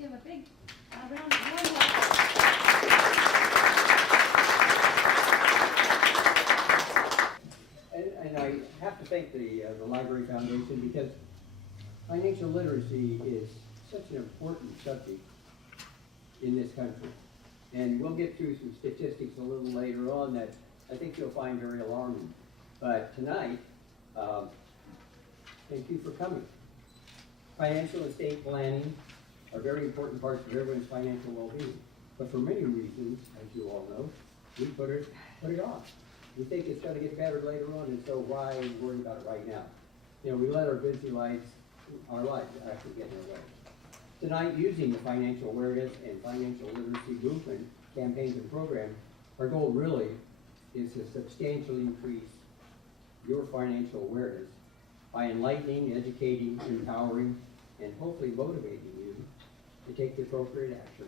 Give a big round of applause. And I have to thank the Library Foundation because financial literacy is such an important subject in this country. And we'll get through some statistics a little later on that I think you'll find very alarming. But tonight, thank you for coming. Financial estate planning are very important parts of everyone's financial well-being. But for many reasons, as you all know, we put it off. We think it's going to get better later on, and so why worry about it right now? You know, we let our busy lives, our lives actually get in our way. Tonight, using the financial awareness and financial literacy movement campaigns and programs, our goal really is to substantially increase your financial awareness by enlightening, educating, empowering, and hopefully motivating you to take the appropriate action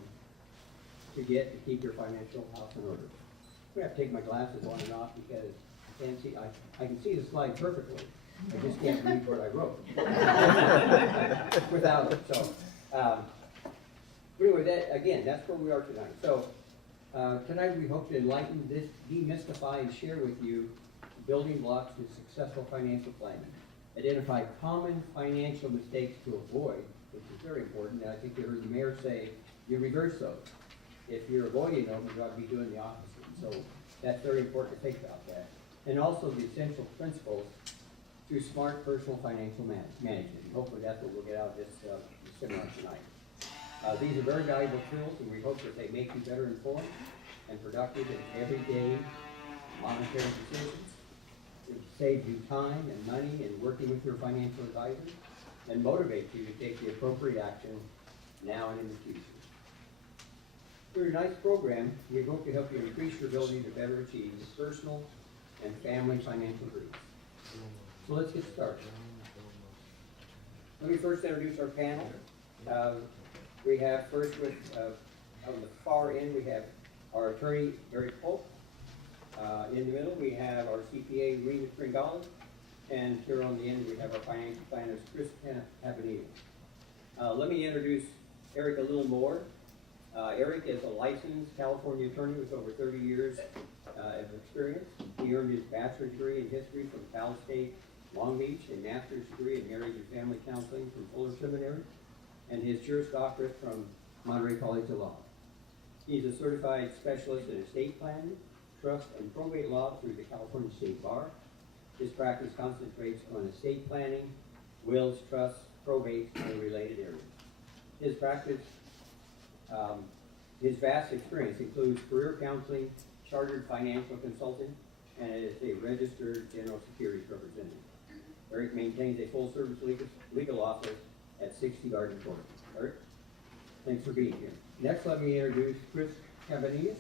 to keep your financial house in order. I'm going to have to take my glasses on and off because I can't see, I can see the slide perfectly. I just can't read what I wrote without it. So, anyway, that's where we are tonight. So, tonight we hope to enlighten, demystify, and share with you building blocks to successful financial planning. Identify common financial mistakes to avoid, which is very important. And I think you heard the mayor say, you reverse those. If you're avoiding them, you ought to be doing the opposite. So that's very important to think about that. And also the essential principles to smart personal financial management. And hopefully that's what we'll get out of this seminar tonight. These are very valuable tools, and we hope that they make you better informed and productive in everyday monetary decisions. It saves you time and money in working with your financial advisor and motivate you to take the appropriate action now and in the future. Through your nice program, we hope to help you increase your ability to better achieve personal and family financial dreams. So let's get started. Let me first introduce our panel. We have first on the far end, we have our attorney, Barry Polk. In the middle, we have our CPA, Rena Tringali. And here on the end, we have our financial planners, Chris Cabanillas. Let me introduce Eric a little more. Eric is a licensed California attorney with over 30 years of experience. He earned his bachelor's degree in history from Cal State Long Beach, a master's degree in marriage and family counseling from Fuller Seminary, and his Juris Doctorate from Monterey College of Law. He's a certified specialist in estate planning, trust, and probate law through the California State Bar. His practice concentrates on estate planning, wills, trusts, probate, and related areas. His practice his vast experience includes career counseling, chartered financial consulting, and is a registered general securities representative. Eric maintains a full-service legal office at 60 Garden Court. Eric, thanks for being here. Next, let me introduce Chris Cabanillas,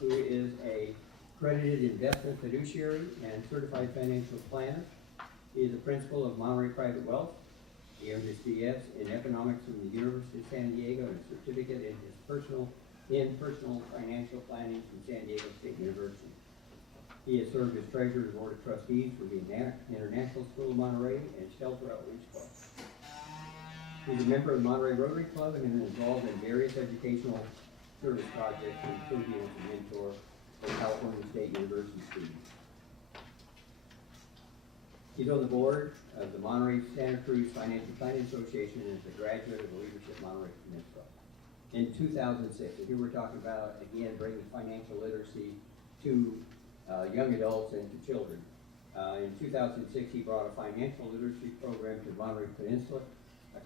who is a accredited investment fiduciary and certified financial planner. He is a principal of Monterey Private Wealth. He earned his BS in economics from the University of San Diego and a certificate in his personal financial planning from San Diego State University. He has served as treasurer of the Board of Trustees for the International School of Monterey and Shelter Outreach Club. He's a member of the Monterey Rotary Club and is involved in various educational service projects, including as a mentor for California State University students. He's on the board of the Monterey Santa Cruz Financial Planning Association and is a graduate of the Leadership Monterey Peninsula. In 2006, and here we're talking about, again, bringing financial literacy to young adults and to children. In 2006, he brought a financial literacy program to Monterey Peninsula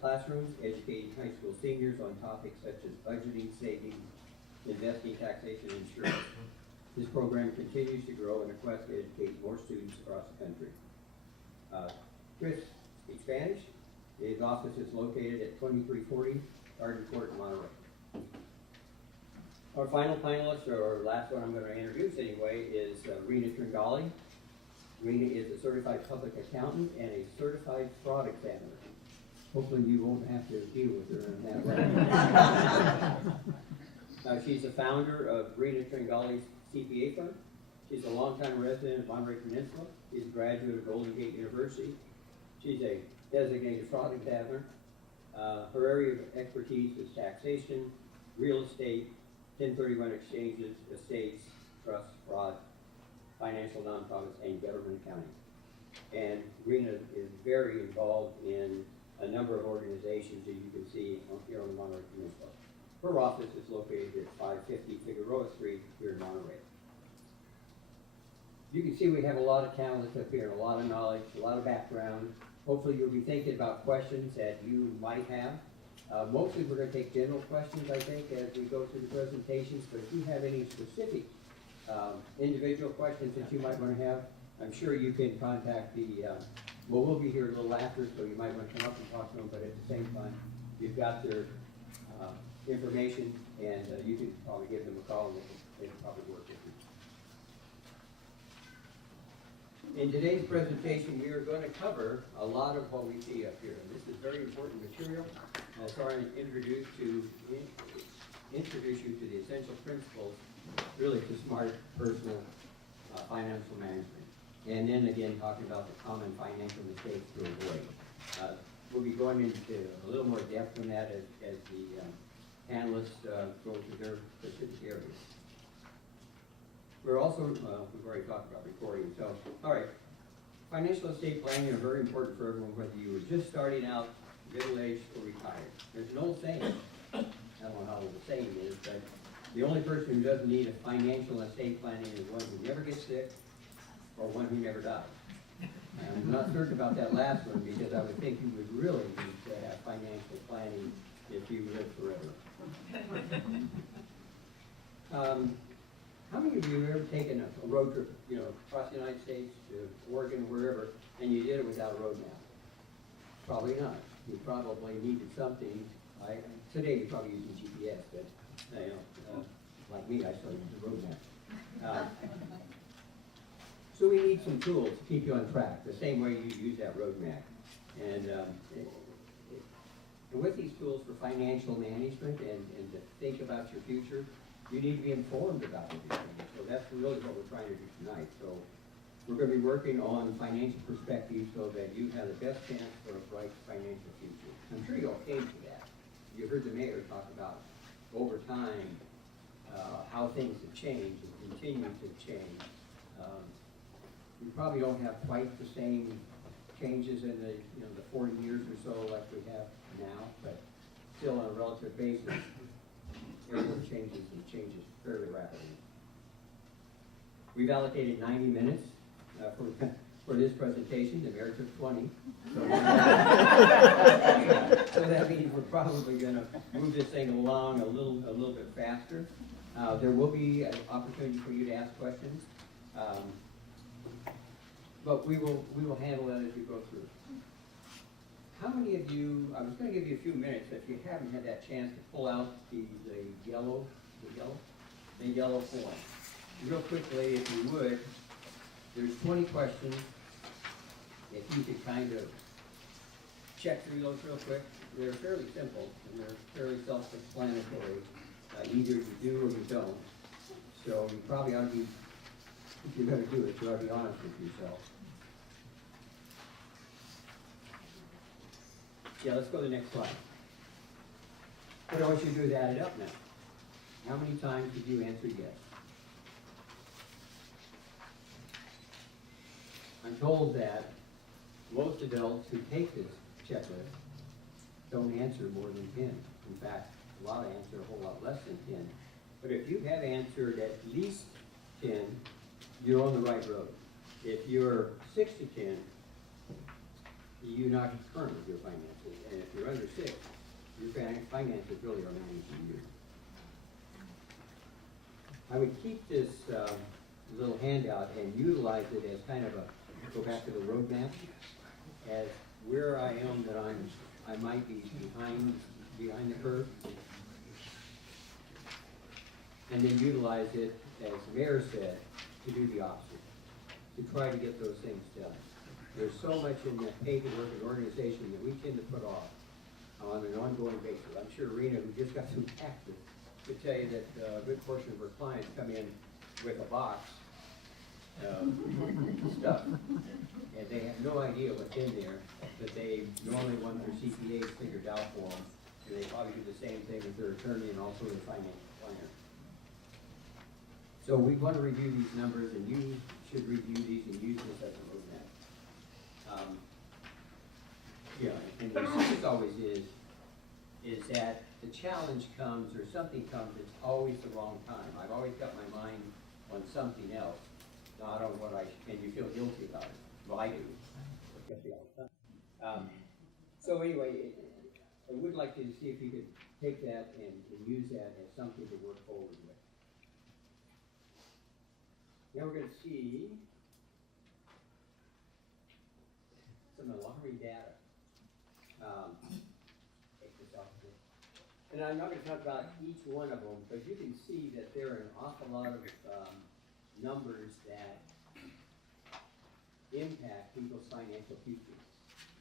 classrooms, educating high school seniors on topics such as budgeting, savings, investing, taxation, and insurance. This program continues to grow in a quest to educate more students across the country. Chris speaks Spanish. His office is located at 2340 Garden Court in Monterey. Our final panelist, or last one I'm going to introduce anyway, is Rena Tringali. Rena is a certified public accountant and a certified fraud examiner. Hopefully you won't have to deal with her in that way. She's the founder of Rena Tringali's CPA firm. She's a longtime resident of Monterey Peninsula. She's a graduate of Golden Gate University. She's a designated fraud examiner. Her area of expertise is taxation, real estate, 1031 exchanges, estates, trusts, fraud, financial nonprofits, and government accounting. And Rena is very involved in a number of organizations that you can see here on the Monterey Peninsula. Her office is located at 550 Figueroa Street here in Monterey. You can see we have a lot of talent up here, a lot of knowledge, a lot of background. Hopefully you'll be thinking about questions that you might have. Mostly we're going to take general questions, I think, as we go through the presentations, but if you have any specific individual questions that you might want to have, I'm sure you can contact well, we'll be here a little after, so you might want to come up and talk to them, but at the same time, you've got their information, and you can probably give them a call, and they can probably work with you. In today's presentation, we are going to cover a lot of what we see up here. And this is very important material. So I'm going to introduce you to the essential principles, really, to smart personal financial management. And then again, talking about the common financial mistakes to avoid. We'll be going into a little more depth on that as the panelists go through their specific areas. We're also, we've already talked about recording, so, all right. Financial estate planning are very important for everyone, whether you were just starting out, middle-aged, or retired. There's an old saying, I don't know how old the saying is, but the only person who doesn't need a financial estate planning is one who never gets sick or one who never dies. I'm not certain about that last one because I would think you would really need to have financial planning if you live forever. How many of you have ever taken a road trip, across the United States to Oregon or wherever, and you did it without a road map? Probably not. You probably needed something. Today you're probably using GPS, but like me, I still use the road map. So we need some tools to keep you on track, the same way you use that road map. And with these tools for financial management and to think about your future, you need to be informed about everything. So that's really what we're trying to do tonight. So we're going to be working on financial perspective so that you have the best chance for a bright financial future. I'm sure you all came to that. You heard the mayor talk about over time, how things have changed and continue to change. We probably don't have quite the same changes in the 40 years or so like we have now, but still on a relative basis, everything changes fairly rapidly. We've allocated 90 minutes for this presentation. The mayor took 20. So that means we're probably going to move this thing along a little bit faster. There will be an opportunity for you to ask questions, but we will handle that as we go through. How many of you, I was going to give you a few minutes, if you haven't had that chance to pull out the yellow form. Real quickly, if you would, there's 20 questions. If you could kind of check through those real quick. They're fairly simple and they're fairly self-explanatory. Either you do or you don't. So you probably ought to be, if you're going to do it, you ought to be honest with yourself. Yeah, let's go to the next slide. What I want you to do is add it up now. How many times did you answer yes? I'm told that most adults who take this checklist don't answer more than 10. In fact, a lot answer a whole lot less than 10. But if you have answered at least 10, you're on the right road. If you're 6 to 10, you're not current with your finances. And if you're under 6, your finances really are managing you. I would keep this little handout and utilize it as kind of go back to the roadmap, as where I am that I might be behind the curve, and then utilize it, as the mayor said, to do the opposite, to try to get those things done. There's so much in the paperwork and organization that we tend to put off on an ongoing basis. I'm sure Rena, who just got through taxes, could tell you that a good portion of her clients come in with a box stuff. And they have no idea what's in there, but they normally want their CPAs figured out for them. And they probably do the same thing with their attorney and also their financial planner. So we want to review these numbers, and you should review these and use this as a roadmap. Yeah, and the success always is that the challenge comes or something comes, it's always the wrong time. I've always got my mind on something else, not on what and you feel guilty about it. Well, I do. Guilty all the time. So anyway, I would like to see if you could take that and use that as something to work forward with. Now we're going to see some alarming data. Take this off here. And I'm not going to talk about each one of them, but you can see that there are an awful lot of numbers that impact people's financial futures.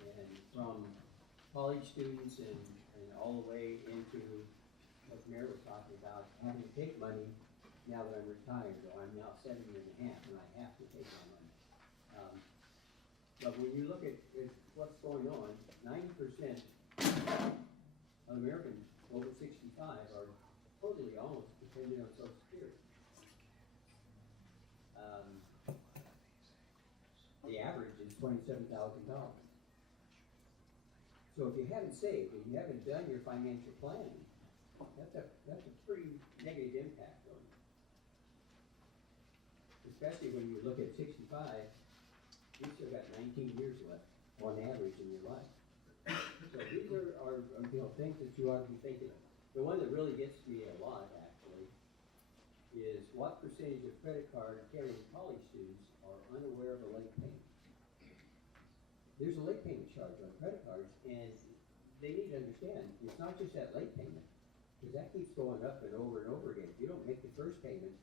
And from college students and all the way into what Mary was talking about, having to take money now that I'm retired, or I'm now 70 and a half, and I have to take my money. But when you look at what's going on, 90% of Americans over 65 are totally almost dependent on Social Security. The average is $27,000. So if you haven't saved and you haven't done your financial planning, that's a pretty negative impact on you. Especially when you look at 65, you've still got 19 years left on average in your life. So these are things that you ought to be thinking of. The one that really gets me a lot, actually, is what percentage of credit card carrying college students are unaware of a late payment. There's a late payment charge on credit cards, and they need to understand it's not just that late payment, because that keeps going up and over again. If you don't make the first payment,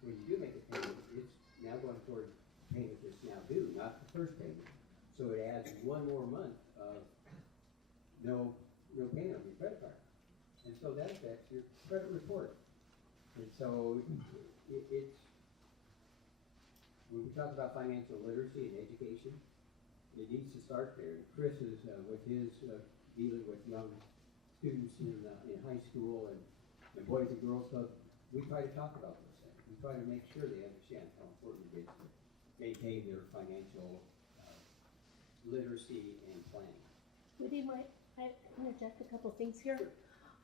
when you do make a payment, it's now going toward payment that's now due, not the first payment. So it adds one more month of no payment on your credit card. And so that affects your credit report. And so it's, when we talk about financial literacy and education, it needs to start there. Chris is, with his dealing with young students in high school and Boys and Girls Club, we try to talk about those things. We try to make sure they understand how important it is to maintain their financial literacy and planning. Woody, might I interject a couple things here? Sure.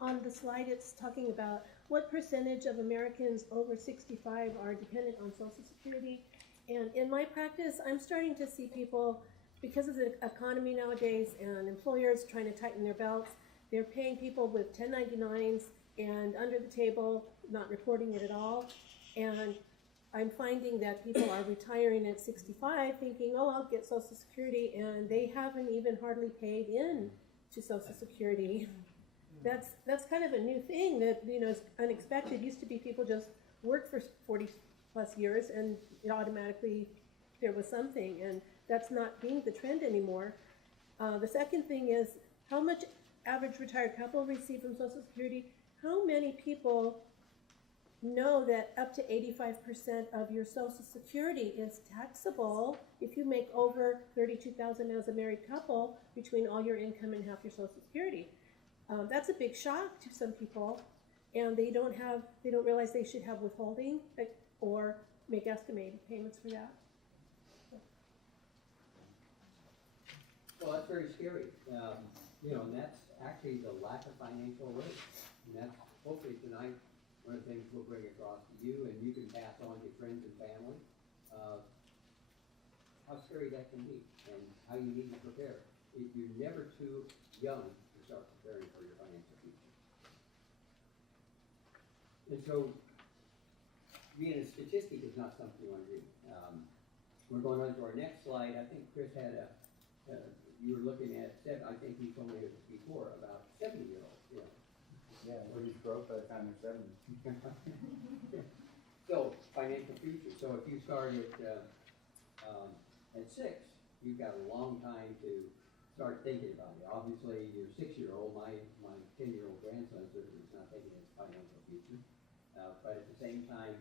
On the slide, it's talking about what percentage of Americans over 65 are dependent on Social Security. And in my practice, I'm starting to see people, because of the economy nowadays and employers trying to tighten their belts, they're paying people with 1099s and under the table, not reporting it at all. And I'm finding that people are retiring at 65 thinking, oh, I'll get Social Security, and they haven't even hardly paid in to Social Security. That's kind of a new thing that, is unexpected. Used to be people just worked for 40 plus years and it automatically there was something, and that's not being the trend anymore. The second thing is how much average retired couple receive from Social Security. How many people know that up to 85% of your Social Security is taxable if you make over $32,000 as a married couple between all your income and half your Social Security? That's a big shock to some people, and they don't realize they should have withholding or make estimated payments for that. Well, that's very scary. And that's actually the lack of financial literacy. And that's hopefully tonight one of the things we'll bring across to you, and you can pass on to friends and family how scary that can be and how you need to prepare. You're never too young to start preparing for your financial future. And so, being a statistic is not something you want to do. We're going on to our next slide. I think Chris had you were looking at, I think he told me it before, about 70-year-olds. Yeah, we're just broke by the time they're 70. So, financial future. So if you start at 6, you've got a long time to start thinking about it. Obviously, your 6-year-old, my 10-year-old grandson certainly is not thinking of his financial future. But at the same time,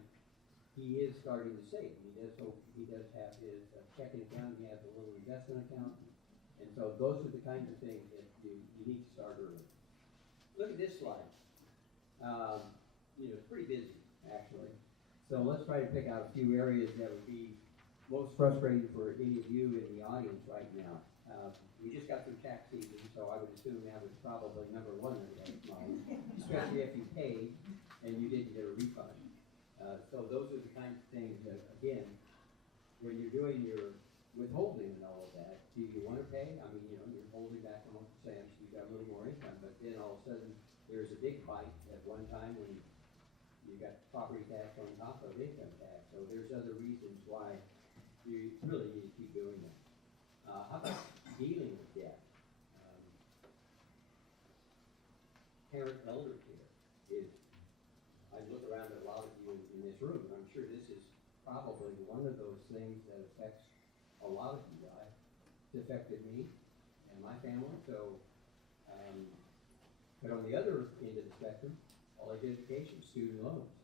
he is starting to save. He does have his checking account, he has a little investment account. And so those are the kinds of things that you need to start early. Look at this slide. It's pretty busy, actually. So let's try to pick out a few areas that would be most frustrating for any of you in the audience right now. We just got through tax season, so I would assume that was probably number one on your mind, especially if you paid and you didn't get a refund. So those are the kinds of things that, again, when you're doing your withholding and all of that, do you want to pay? I mean, you're holding back on cents, you got a little more income, but then all of a sudden, there's a big bite at one time when you got property tax on top of income tax. So there's other reasons why you really need to keep doing that. How about dealing with debt? Parent elder care is, I look around at a lot of you in this room, and I'm sure this is probably one of those things that affects a lot of you guys. It's affected me and my family, so, but on the other end of the spectrum, college education, student loans,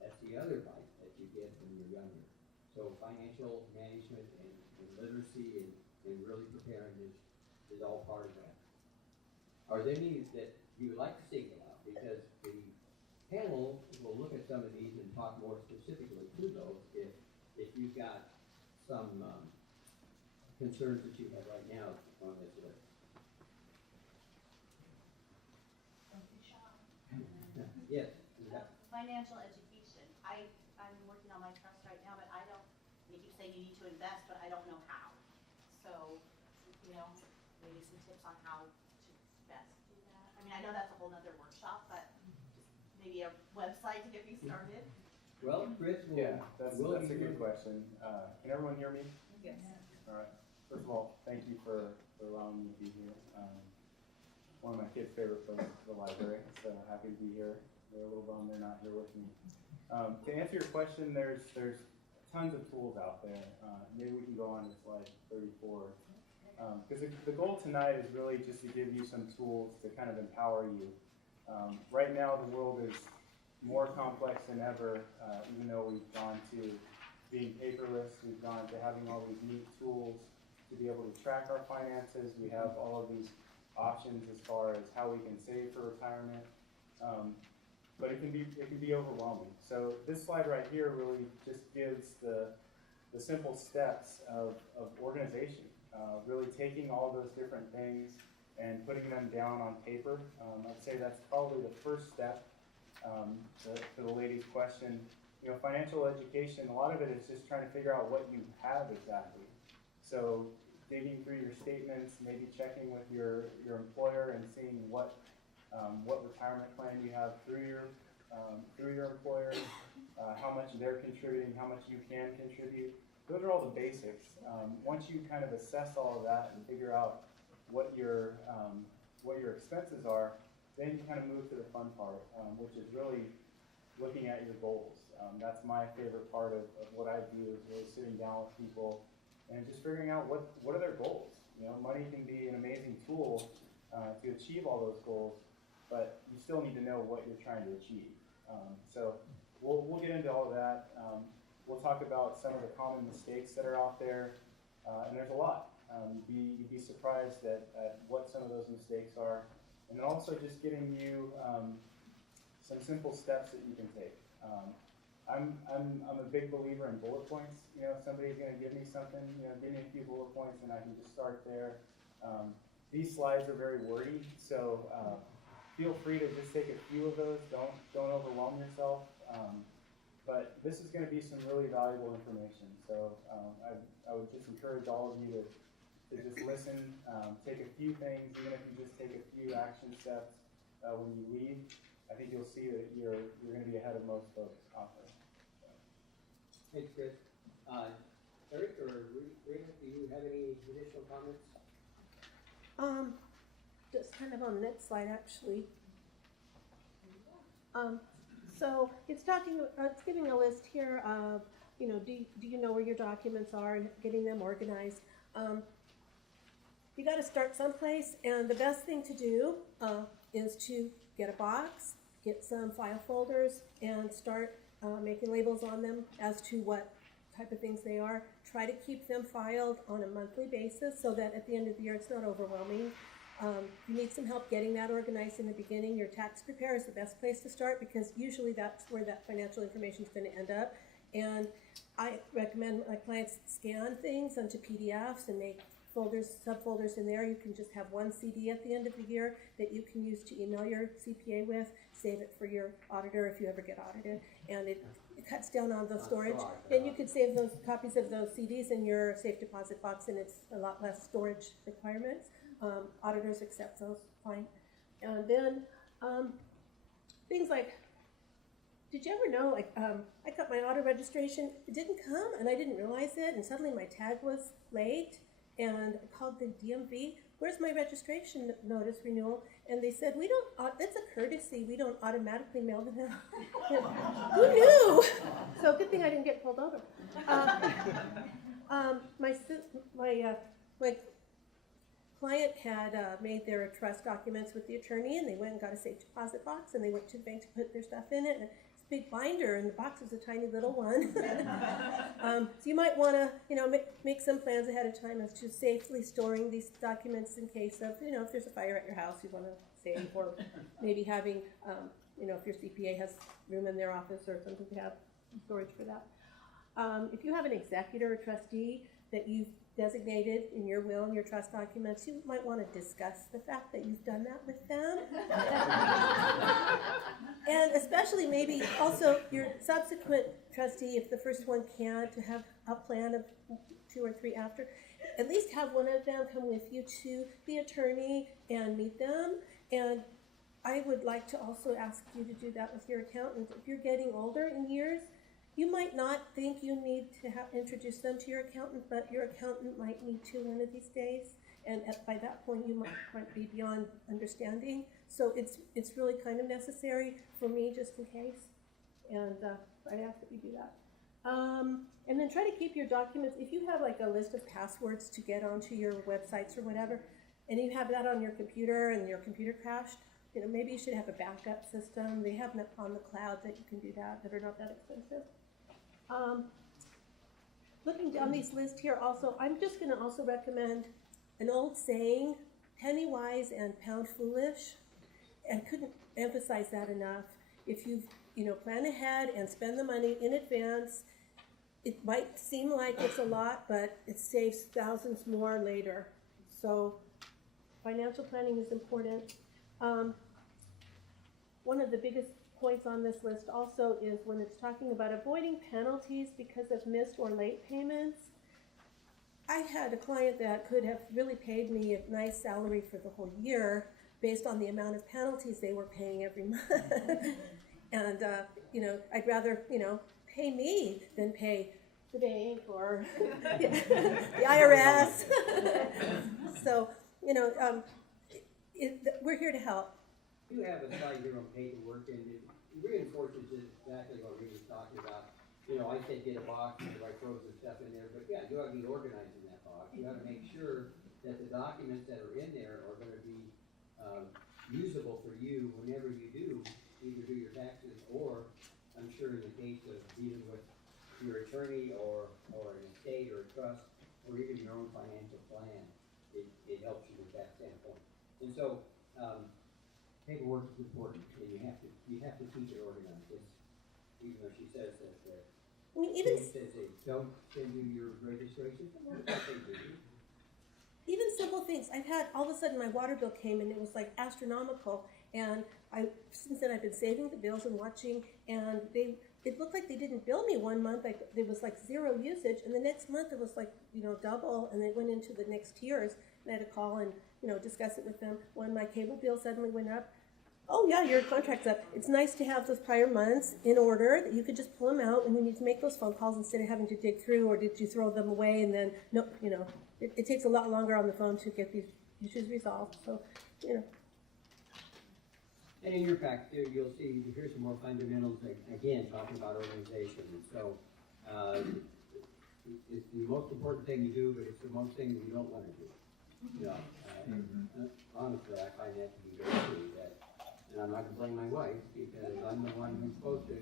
that's the other bite that you get when you're younger. So financial management and literacy and really preparing is all part of that. Are there any that you would like to single out? Because the panel will look at some of these and talk more specifically to those if you've got some concerns that you have right now on this list. Yes. Financial education. I'm working on my trust right now, but you keep saying you need to invest, but I don't know how. So, maybe some tips on how to best do that. I mean, I know that's a whole nother workshop, but just maybe a website to get me started. Well, Chris, Yeah, that's a good question. Can everyone hear me? Yes. All right. First of all, thank you for allowing me to be here. One of my kids' favorite places is the library, so happy to be here. They're a little bummed they're not here with me. To answer your question, there's tons of tools out there. Maybe we can go on to slide 34. Because the goal tonight is really just to give you some tools to kind of empower you. Right now, the world is more complex than ever, even though we've gone to being paperless, we've gone to having all these neat tools to be able to track our finances. We have all of these options as far as how we can save for retirement. But it can be overwhelming. So this slide right here really just gives the simple steps of organization, really taking all those different things and putting them down on paper. I'd say that's probably the first step. To the lady's question, financial education, a lot of it is just trying to figure out what you have exactly. So digging through your statements, maybe checking with your employer and seeing what retirement plan you have through your employer, how much they're contributing, how much you can contribute. Those are all the basics. Once you kind of assess all of that and figure out what your expenses are, then you kind of move to the fun part, which is really looking at your goals. That's my favorite part of what I do, is really sitting down with people and just figuring out what are their goals. Money can be an amazing tool to achieve all those goals, but you still need to know what you're trying to achieve. So we'll get into all of that. We'll talk about some of the common mistakes that are out there, and there's a lot. You'd be surprised at what some of those mistakes are, and then also just getting you some simple steps that you can take. I'm a big believer in bullet points. If somebody's going to give me something, give me a few bullet points, and I can just start there. These slides are very wordy, so feel free to just take a few of those. Don't overwhelm yourself. But this is going to be some really valuable information. So I would just encourage all of you to just listen, take a few things, even if you just take a few action steps when you leave. I think you'll see that you're going to be ahead of most folks out there. Thanks, Chris. Eric or Rita, do you have any additional comments? Just kind of on the next slide, actually. So it's giving a list here of, do you know where your documents are and getting them organized. You got to start someplace, and the best thing to do is to get a box, get some file folders, and start making labels on them as to what type of things they are. Try to keep them filed on a monthly basis so that at the end of the year it's not overwhelming. If you need some help getting that organized in the beginning, your tax preparer is the best place to start because usually that's where that financial information is going to end up. And I recommend my clients scan things onto PDFs and make folders, subfolders in there. You can just have one CD at the end of the year that you can use to email your CPA with, save it for your auditor if you ever get audited, and it cuts down on the storage. Then you could save those copies of those CDs in your safe deposit box, and it's a lot less storage requirements. Auditors accept those fine. And then things like, did you ever know, like, I got my auto registration, it didn't come, and I didn't realize it, and suddenly my tag was late, and I called the DMV, where's my registration notice renewal? And they said, we don't, that's a courtesy, we don't automatically mail them out. Who knew? So good thing I didn't get pulled over. My client had made their trust documents with the attorney, and they went and got a safe deposit box, and they went to the bank to put their stuff in it. And it's a big binder, and the box is a tiny little one. So you might want to, make some plans ahead of time as to safely storing these documents in case of, if there's a fire at your house, you want to save, or maybe having, if your CPA has room in their office or something to have storage for that. If you have an executor or trustee that you've designated in your will and your trust documents, you might want to discuss the fact that you've done that with them. And especially maybe also your subsequent trustee, if the first one can't, to have a plan of 2 or 3 after. At least have one of them come with you to the attorney and meet them. And I would like to also ask you to do that with your accountant. If you're getting older in years, you might not think you need to introduce them to your accountant, but your accountant might need to one of these days. And by that point, you might be beyond understanding. So it's really kind of necessary for me, just in case. And I'd ask that you do that. And then try to keep your documents. If you have like a list of passwords to get onto your websites or whatever, and you have that on your computer and your computer crashed, maybe you should have a backup system. They have them on the cloud that you can do that are not that expensive. Looking down these lists here also, I'm just going to also recommend an old saying, penny wise and pound foolish, and couldn't emphasize that enough. If you plan ahead and spend the money in advance, it might seem like it's a lot, but it saves thousands more later. So financial planning is important. One of the biggest points on this list also is when it's talking about avoiding penalties because of missed or late payments. I had a client that could have really paid me a nice salary for the whole year based on the amount of penalties they were paying every month. And, I'd rather, pay me than pay the bank or the IRS. So, we're here to help. You have a slide here on paperwork, and it reinforces exactly what we were talking about. I said get a box and everybody throws the stuff in there, but yeah, you ought to be organized in that box. You ought to make sure that the documents that are in there are going to be usable for you whenever you do either do your taxes, or I'm sure in the case of dealing with your attorney or an estate or a trust or even your own financial plan, it helps you with that standpoint. And so paperwork is important, and you have to keep it organized. Even though she says that even says they don't send you your registration, even simple things. I've had all of a sudden my water bill came and it was like astronomical, and since then I've been saving the bills and watching, and it looked like they didn't bill me one month. There was like 0 usage, and the next month it was like double, and they went into the next tiers, and I had to call and discuss it with them. When my cable bill suddenly went up, oh yeah, your contract's up. It's nice to have those prior months in order that you could just pull them out, and we need to make those phone calls instead of having to dig through, or did you throw them away and then no, it takes a lot longer on the phone to get these issues resolved. So And in your pack there, you'll see here's some more fundamentals, again, talking about organization. And so it's the most important thing you do, but it's the most thing you don't want to do. Honestly, I find that to be very true. And I'm not going to blame my wife, because I'm the one who's supposed to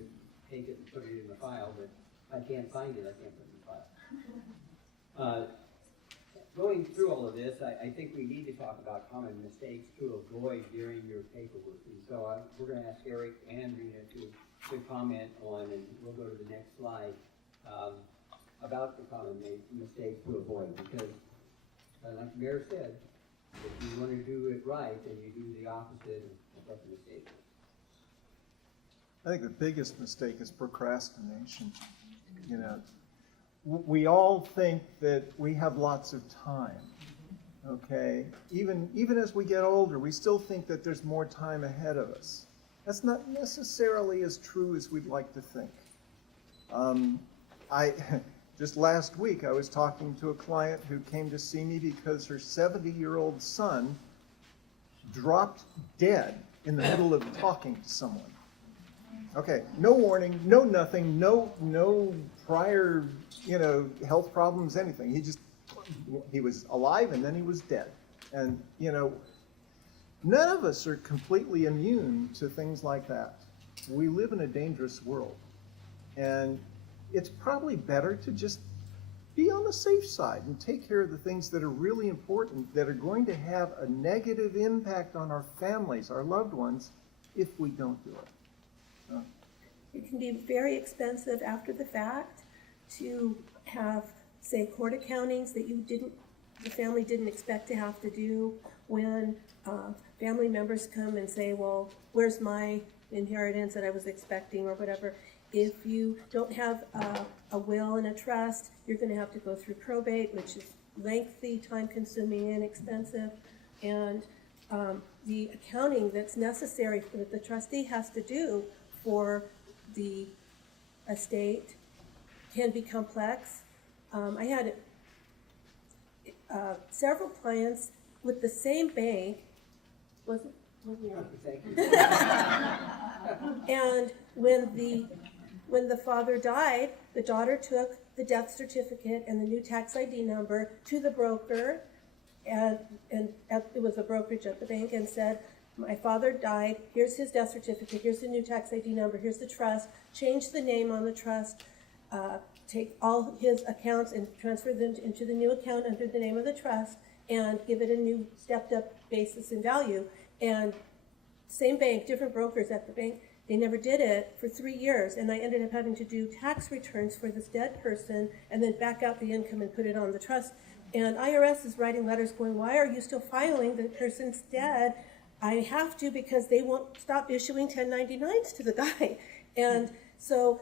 take it and put it in the file, but if I can't find it, I can't put it in the file. Going through all of this, I think we need to talk about common mistakes to avoid during your paperwork. And so we're going to ask Eric and Rena to comment on, and we'll go to the next slide, about the common mistakes to avoid. Because, like the mayor said, if you want to do it right, then you do the opposite of what the mistake is. I think the biggest mistake is procrastination. You know, we all think that we have lots of time, okay? Even as we get older, we still think that there's more time ahead of us. That's not necessarily as true as we'd like to think. Just last week, I was talking to a client who came to see me because her 70-year-old son dropped dead in the middle of talking to someone. Okay, no warning, no nothing, no prior, health problems, anything. He was alive and then he was dead. And, none of us are completely immune to things like that. We live in a dangerous world. And it's probably better to just be on the safe side and take care of the things that are really important, that are going to have a negative impact on our families, our loved ones, if we don't do it. It can be very expensive after the fact to have, say, court accountings that the family didn't expect to have to do when family members come and say, well, where's my inheritance that I was expecting or whatever. If you don't have a will and a trust, you're going to have to go through probate, which is lengthy, time-consuming, and expensive. And the accounting that's necessary that the trustee has to do for the estate can be complex. I had several clients with the same bank. Wasn't Thank you. And when the father died, the daughter took the death certificate and the new tax ID number to the broker, and it was a brokerage at the bank, and said, my father died, here's his death certificate, here's the new tax ID number, here's the trust, change the name on the trust, take all his accounts and transfer them into the new account under the name of the trust, and give it a new stepped up basis in value. And same bank, different brokers at the bank, they never did it for 3 years, and I ended up having to do tax returns for this dead person and then back out the income and put it on the trust. And IRS is writing letters going, why are you still filing? The person's dead. I have to because they won't stop issuing 1099s to the guy. And so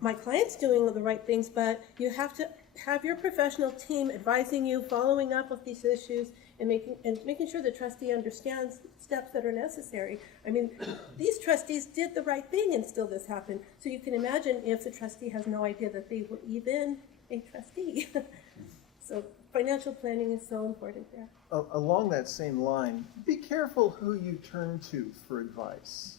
my client's doing the right things, but you have to have your professional team advising you, following up with these issues, and making sure the trustee understands steps that are necessary. I mean, these trustees did the right thing and still this happened. So you can imagine if the trustee has no idea that they were even a trustee. So financial planning is so important there. Along that same line, be careful who you turn to for advice.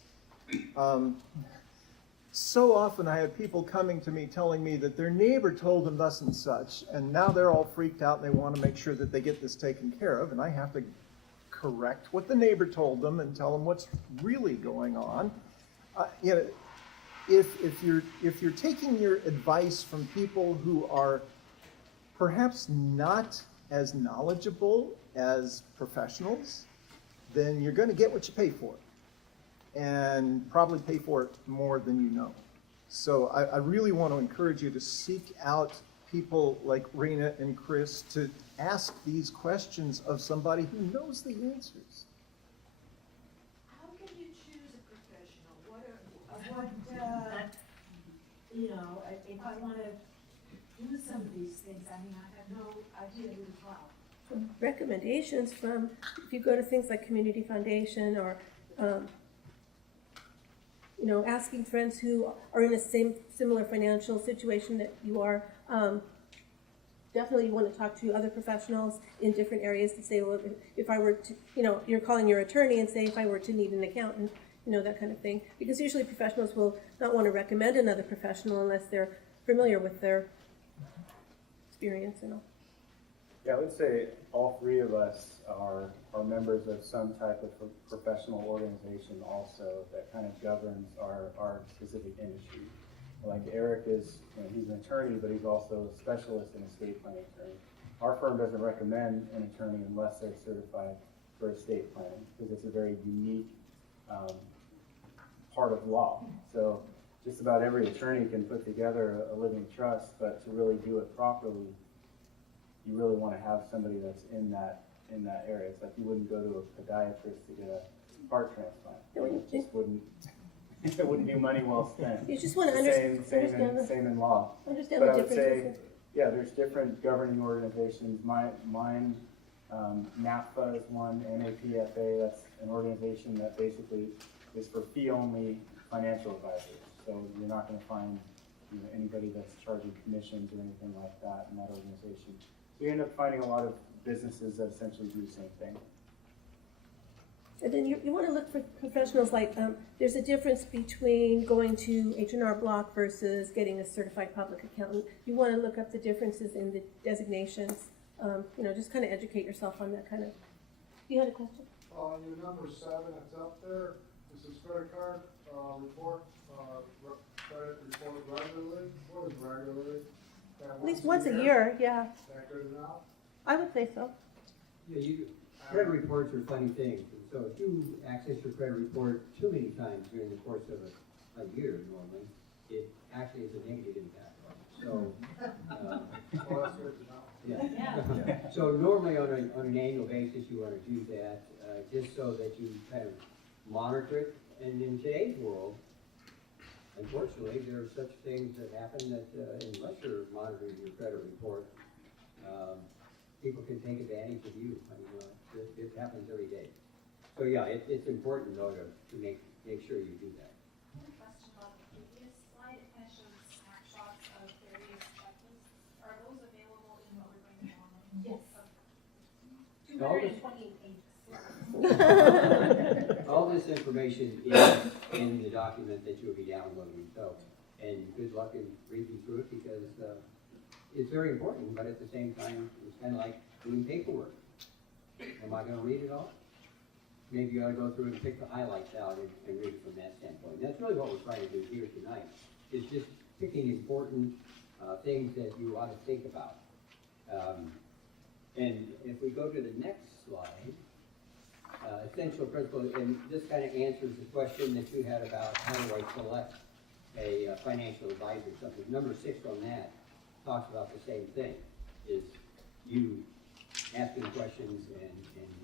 So often I have people coming to me telling me that their neighbor told them thus and such, and now they're all freaked out and they want to make sure that they get this taken care of, and I have to correct what the neighbor told them and tell them what's really going on. If you're taking your advice from people who are perhaps not as knowledgeable as professionals, then you're going to get what you pay for, and probably pay for it more than you know. So I really want to encourage you to seek out people like Rena and Chris to ask these questions of somebody who knows the answers. How can you choose a professional? If I want to do some of these things, I mean, I have no idea who to follow. Recommendations from, if you go to things like Community Foundation or asking friends who are in a similar financial situation that you are. Definitely you want to talk to other professionals in different areas to say, well, if I were to, you're calling your attorney and say, if I were to need an accountant, that kind of thing. Because usually professionals will not want to recommend another professional unless they're familiar with their experience and all. Yeah, I would say all three of us are members of some type of professional organization also that kind of governs our specific industry. Like Eric is, he's an attorney, but he's also a specialist in estate planning attorney. Our firm doesn't recommend an attorney unless they're certified for estate planning, because it's a very unique part of law. So just about every attorney can put together a living trust, but to really do it properly, you really want to have somebody that's in that area. It's like you wouldn't go to a podiatrist to get a heart transplant. It just wouldn't. It wouldn't be money well spent. You just want to Same in law. understand But the I would differences. say, yeah, there's different governing organizations. Mine, NAPFA is one, NAPFA, that's an organization that basically is for fee-only financial advisors. So you're not going to find anybody that's charging commissions or anything like that in that organization. So you end up finding a lot of businesses that essentially do the same thing. And then you want to look for professionals like, there's a difference between going to H&R Block versus getting a certified public accountant. You want to look up the differences in the designations, just kind of educate yourself on that kind of. You had a question? On your number 7, it's up there. This is credit card report, credit report regularly. What is regularly? At least once a year, yeah. Is that good enough? I would say so. Yeah, credit reports are funny things, and so if you access your credit report too many times during the course of a year normally, it actually has a negative impact on it. So, Well, that's good to know. yeah. So normally on an annual basis, you want to do that, just so that you kind of monitor it. And in today's world, unfortunately, there are such things that happen that unless you're monitoring your credit report, people can take advantage of you. I mean, it happens every day. So yeah, it's important though to make sure you do that. I have a question about the previous slide. It kind of shows snapshots of various checklists. Are those available in what we're going to go on? Yes. All this- 228 pages. All this information is in the document that you'll be downloading. So, and good luck in reading through it because it's very important, but at the same time, it's kind of like doing paperwork. Am I going to read it all? Maybe you ought to go through and pick the highlights out and read it from that standpoint. That's really what we're trying to do here tonight, is just picking important things that you ought to think about. And if we go to the next slide, essential principles, and this kind of answers the question that you had about how do I select a financial advisor or something. Number 6 on that talks about the same thing, is you asking questions and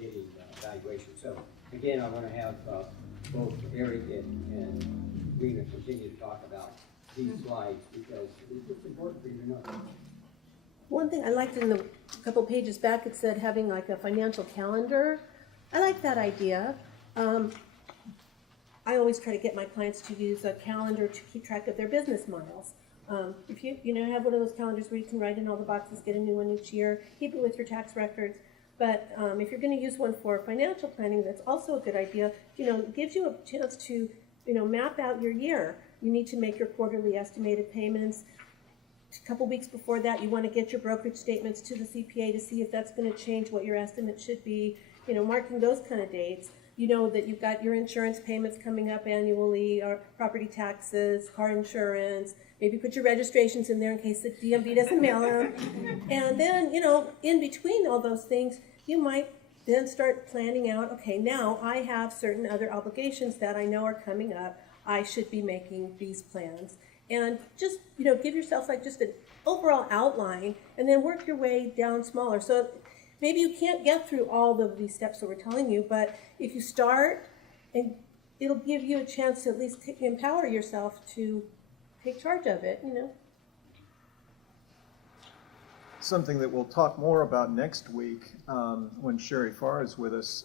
getting evaluation. So again, I want to have both Eric and Rena continue to talk about these slides because it's important for you to know. One thing I liked in the couple pages back, it said having like a financial calendar. I like that idea. I always try to get my clients to use a calendar to keep track of their business miles. If you have one of those calendars where you can write in all the boxes, get a new one each year, keep it with your tax records. But if you're going to use one for financial planning, that's also a good idea. It gives you a chance to, map out your year. You need to make your quarterly estimated payments. A couple weeks before that, you want to get your brokerage statements to the CPA to see if that's going to change what your estimate should be. Marking those kind of dates. You know that you've got your insurance payments coming up annually, or property taxes, car insurance. Maybe put your registrations in there in case the DMV doesn't mail them. And then, in between all those things, you might then start planning out, okay, now I have certain other obligations that I know are coming up. I should be making these plans. And just, give yourself like just an overall outline and then work your way down smaller. So maybe you can't get through all of these steps that we're telling you, but if you start, and it'll give you a chance to at least empower yourself to take charge of it, Something that we'll talk more about next week when Sherry Farr is with us.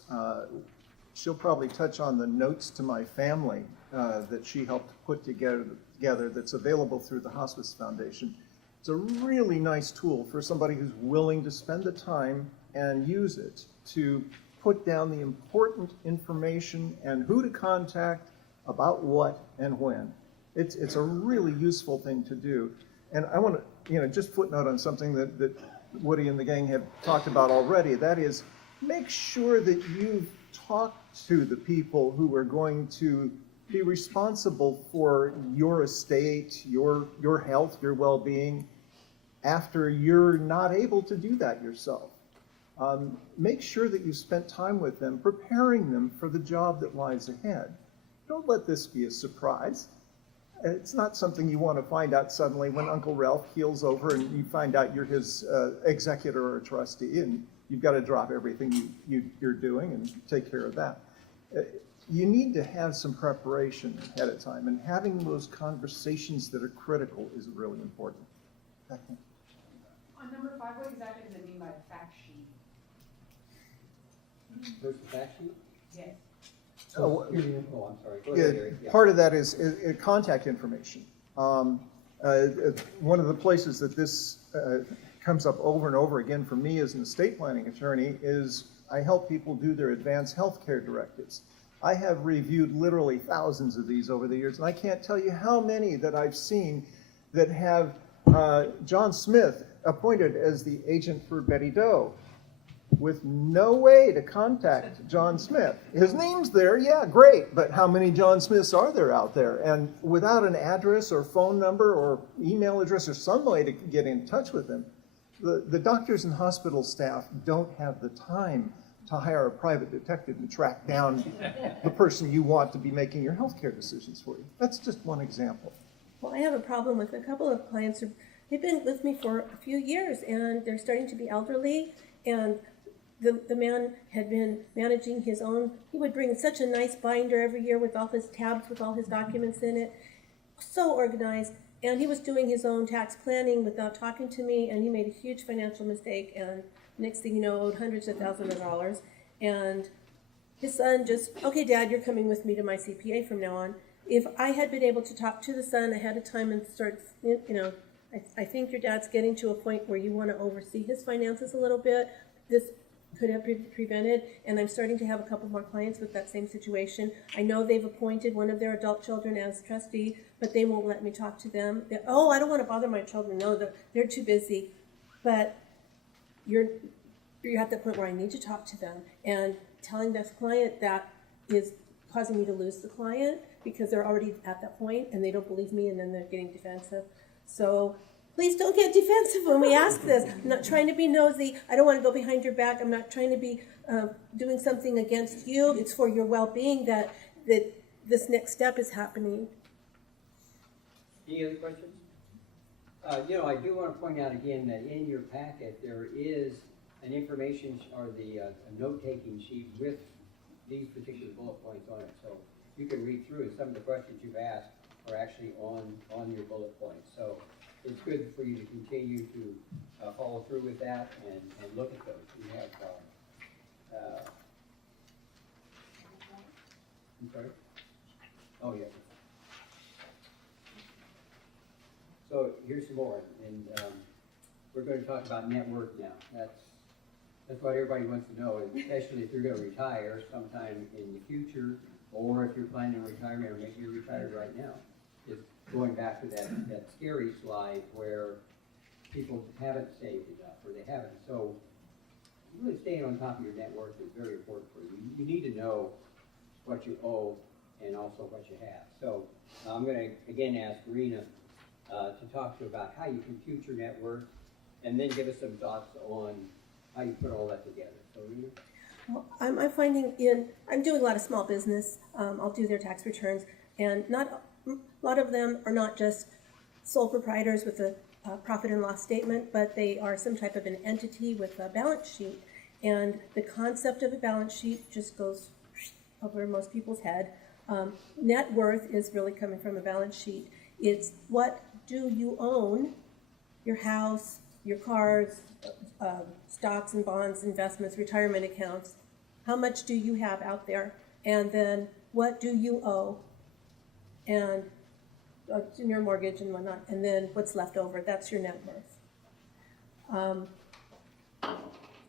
She'll probably touch on the notes to my family that she helped put together that's available through the Hospice Foundation. It's a really nice tool for somebody who's willing to spend the time and use it to put down the important information and who to contact about what and when. It's a really useful thing to do. And I want to, just footnote on something that Woody and the gang have talked about already. That is, make sure that you talk to the people who are going to be responsible for your estate, your health, your well-being after you're not able to do that yourself. Make sure that you spent time with them, preparing them for the job that lies ahead. Don't let this be a surprise. It's not something you want to find out suddenly when Uncle Ralph keels over and you find out you're his executor or trustee, and you've got to drop everything you're doing and take care of that. You need to have some preparation ahead of time, and having those conversations that are critical is really important. Becky? On number 5, what exactly does it mean by a fact sheet? There's the fact sheet? Yes. Oh, I'm sorry. Go ahead, Gary. Yeah. Part of that is contact information. One of the places that this comes up over and over again for me as an estate planning attorney is I help people do their advanced health care directives. I have reviewed literally thousands of these over the years, and I can't tell you how many that I've seen that have John Smith appointed as the agent for Betty Doe, with no way to contact John Smith. His name's there, yeah, great, but how many John Smiths are there out there? And without an address or phone number or email address or some way to get in touch with him, the doctors and hospital staff don't have the time to hire a private detective to track down the person you want to be making your healthcare decisions for you. That's just one example. Well, I have a problem with a couple of clients they've been with me for a few years, and they're starting to be elderly, and the man had been managing his own. He would bring such a nice binder every year with all his tabs, with all his documents in it, so organized, and he was doing his own tax planning without talking to me, and he made a huge financial mistake, and next thing you know, owed hundreds of thousands of dollars, and his son just, okay, Dad, you're coming with me to my CPA from now on. If I had been able to talk to the son ahead of time and start, I think your dad's getting to a point where you want to oversee his finances a little bit. This could have been prevented, and I'm starting to have a couple more clients with that same situation. I know they've appointed one of their adult children as trustee, but they won't let me talk to them. I don't want to bother my children. No, they're too busy. But you're at the point where I need to talk to them, and telling this client that is causing me to lose the client because they're already at that point and they don't believe me, and then they're getting defensive. So please don't get defensive when we ask this. I'm not trying to be nosy. I don't want to go behind your back. I'm not trying to be doing something against you. It's for your well-being that this next step is happening. Any other questions? I do want to point out again that in your packet there is an information or a note-taking sheet with these particular bullet points on it. So you can read through, and some of the questions you've asked are actually on your bullet points. So it's good for you to continue to follow through with that and look at those. We have, I'm sorry? Oh, yeah. So here's some more, and we're going to talk about net worth now. That's what everybody wants to know, especially if you're going to retire sometime in the future, or if you're planning on retirement, or maybe you're retired right now. Just going back to that scary slide where people haven't saved enough, or they haven't. So really staying on top of your net worth is very important for you. You need to know what you owe and also what you have. So I'm going to again ask Rena to talk to you about how you compute your net worth, and then give us some thoughts on how you put all that together. So Rena? Well, I'm finding I'm doing a lot of small business. I'll do their tax returns, and a lot of them are not just sole proprietors with a profit and loss statement, but they are some type of an entity with a balance sheet. And the concept of a balance sheet just goes over most people's head. Net worth is really coming from a balance sheet. It's what do you own, your house, your cars, stocks and bonds, investments, retirement accounts. How much do you have out there? And then what do you owe? And your mortgage and whatnot. And then what's left over, that's your net worth.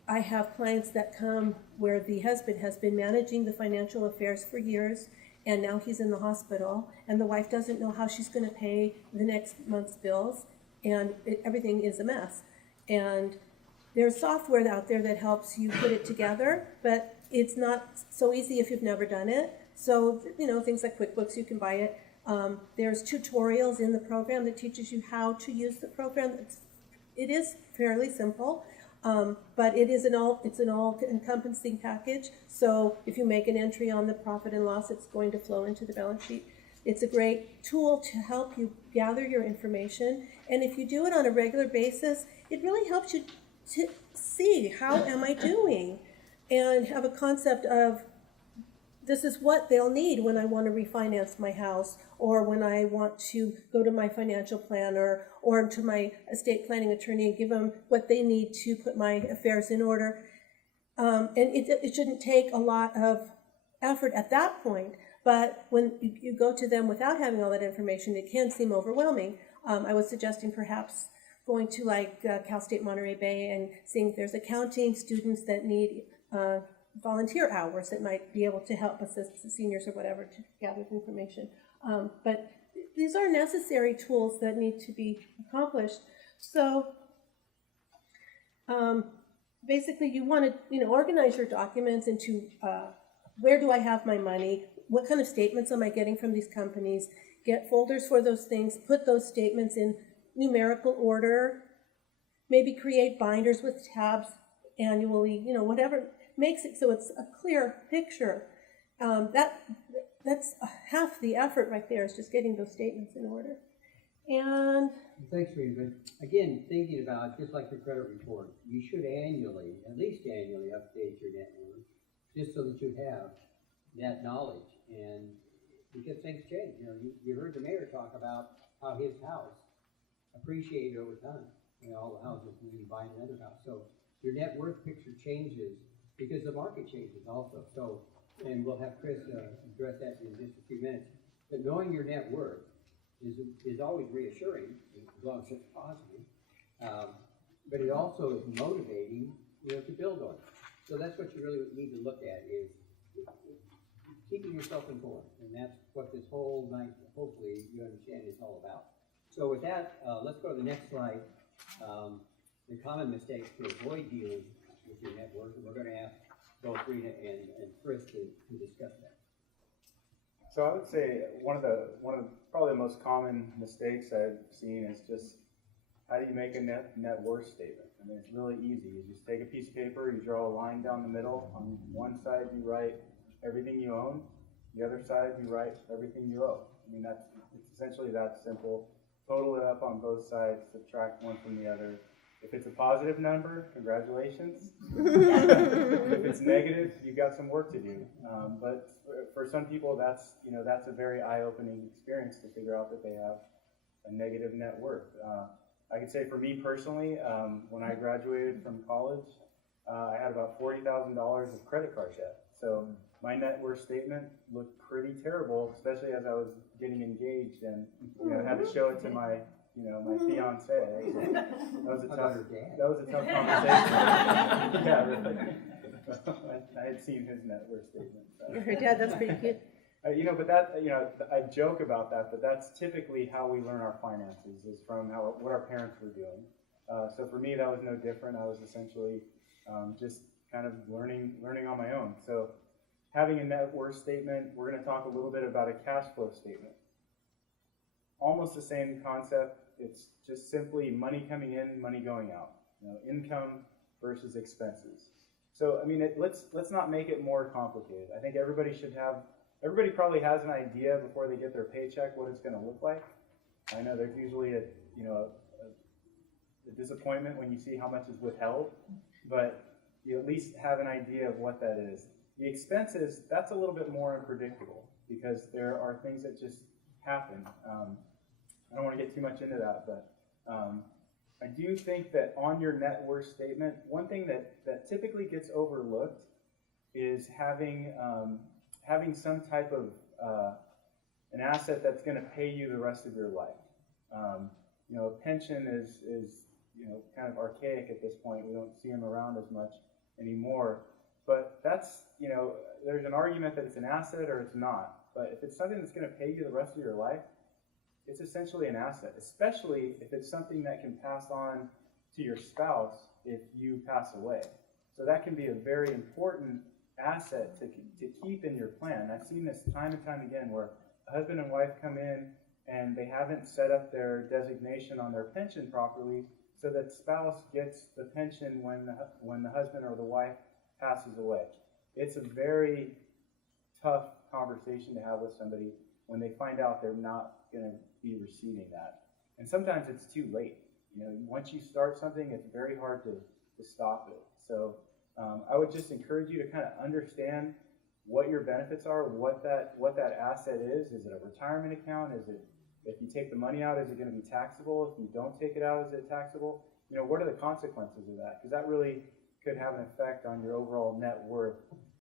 I have clients that come where the husband has been managing the financial affairs for years, and now he's in the hospital, and the wife doesn't know how she's going to pay the next month's bills, and everything is a mess. And there's software out there that helps you put it together, but it's not so easy if you've never done it. So, you know, things like QuickBooks, you can buy it. There's tutorials in the program that teaches you how to use the program. It is fairly simple, but it's an all-encompassing package. So if you make an entry on the profit and loss, it's going to flow into the balance sheet. It's a great tool to help you gather your information. And if you do it on a regular basis, it really helps you to see how am I doing and have a concept of this is what they'll need when I want to refinance my house or when I want to go to my financial planner or to my estate planning attorney and give them what they need to put my affairs in order. And it shouldn't take a lot of effort at that point. But when you go to them without having all that information, it can seem overwhelming. I was suggesting perhaps going to like Cal State Monterey Bay and seeing if there's accounting students that need volunteer hours that might be able to help assist the seniors or whatever to gather information. But these are necessary tools that need to be accomplished. So basically you want to organize your documents into where do I have my money? What kind of statements am I getting from these companies? Get folders for those things, put those statements in numerical order, maybe create binders with tabs annually, whatever makes it so it's a clear picture. That's half the effort right there, is just getting those statements in order. And thanks, Rita. Again, thinking about just like your credit report, you should annually, at least annually, update your net worth, just so that you have that knowledge. And because things change, you heard the mayor talk about how his house appreciated over time. All the houses when you buy another house. So your net worth picture changes because the market changes also. So, and we'll have Chris address that in just a few minutes. But knowing your net worth is always reassuring, as long as it's positive. But it also is motivating, to build on. So that's what you really need to look at is keeping yourself informed. And that's what this whole night, hopefully, you understand is all about. So with that, let's go to the next slide. The common mistakes to avoid dealing with your net worth, and we're going to ask both Rita and Chris to discuss that. So I would say one of the probably the most common mistakes I've seen is just how do you make a net worth statement? I mean, it's really easy. You just take a piece of paper, you draw a line down the middle. On one side, you write everything you own. The other side, you write everything you owe. I mean, it's essentially that simple. Total it up on both sides, subtract one from the other. If it's a positive number, congratulations. If it's negative, you've got some work to do. But for some people, that's a very eye-opening experience to figure out that they have a negative net worth. I can say for me personally, when I graduated from college, I had about $40,000 of credit card debt. So my net worth statement looked pretty terrible, especially as I was getting engaged and had to show it to my my fiance. That was a tough conversation. Yeah, really. I had seen his net worth statement. So. Her dad, that's pretty good. But that I joke about that, but that's typically how we learn our finances is from what our parents were doing. So for me, that was no different. I was essentially just kind of learning on my own. So having a net worth statement, we're going to talk a little bit about a cash flow statement. Almost the same concept. It's just simply money coming in, money going out. Income versus expenses. So I mean, let's not make it more complicated. I think everybody probably has an idea before they get their paycheck what it's going to look like. I know there's usually a disappointment when you see how much is withheld, but you at least have an idea of what that is. The expenses, that's a little bit more unpredictable because there are things that just happen. I don't want to get too much into that, but I do think that on your net worth statement, one thing that typically gets overlooked is having some type of an asset that's going to pay you the rest of your life. A pension is kind of archaic at this point. We don't see them around as much anymore. But that's, there's an argument that it's an asset or it's not. But if it's something that's going to pay you the rest of your life, it's essentially an asset, especially if it's something that can pass on to your spouse if you pass away. So that can be a very important asset to keep in your plan. I've seen this time and time again where a husband and wife come in and they haven't set up their designation on their pension properly, so that spouse gets the pension when the husband or the wife passes away. It's a very tough conversation to have with somebody when they find out they're not going to be receiving that. And sometimes it's too late. You know, once you start something, it's very hard to stop it. So I would just encourage you to kind of understand what your benefits are, what that asset is. Is it a retirement account? Is it, if you take the money out, is it going to be taxable? If you don't take it out, is it taxable? You know, what are the consequences of that? Because that really could have an effect on your overall net worth